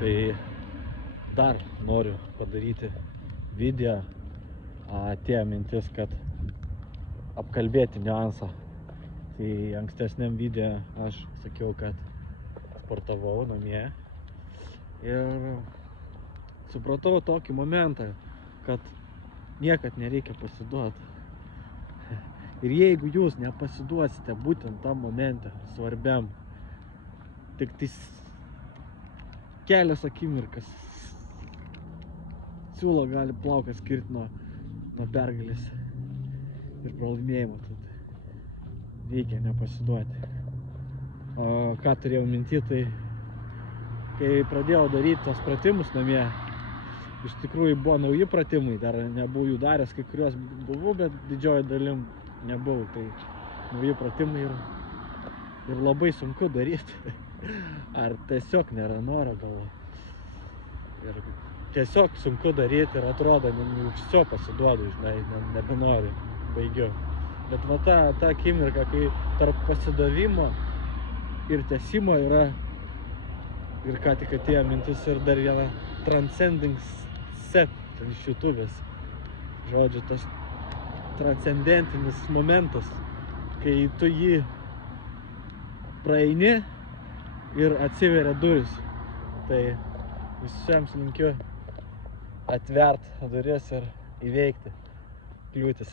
Tai dar noriu padaryti video, atėjo mintis, kad apkalbėti niuansą. Tai ankstesniam video aš sakiau, kad sportavau namie ir supratau tokį momentą, kad niekad nereikia pasiduoti. Ir jeigu jūs nepasiduosite būtent tam momente, svarbiam, tik tais kelias akimirkas, siūlo gali plauką skirti nuo pergalės ir pralaimėjimo, tad reikia nepasiduoti. O ką turėjau minty, tai kai pradėjau daryti tos pratimus namie, iš tikrųjų buvo nauji pratimai, dar nebuvau jų daręs, kai kuriuos buvau, bet didžioji dalim nebuvau, tai nauji pratimai ir labai sunku daryti. Ar tiesiog nėra noro gal. Ir tiesiog sunku daryti ir atrodo, viso pasiduodu, žinai, nebenoriu, baigiu. Bet va ta akimirka, kai tarp pasidavimo ir tęsimo yra, ir ką tik atėjo mintis, ir dar viena transcending set iš YouTube'ės. Žodžiu, tas transcendentinis momentas, kai tu jį praeini ir atsiveria duris. Tai visiems linkiu atvert duris ir įveikti kliūtis.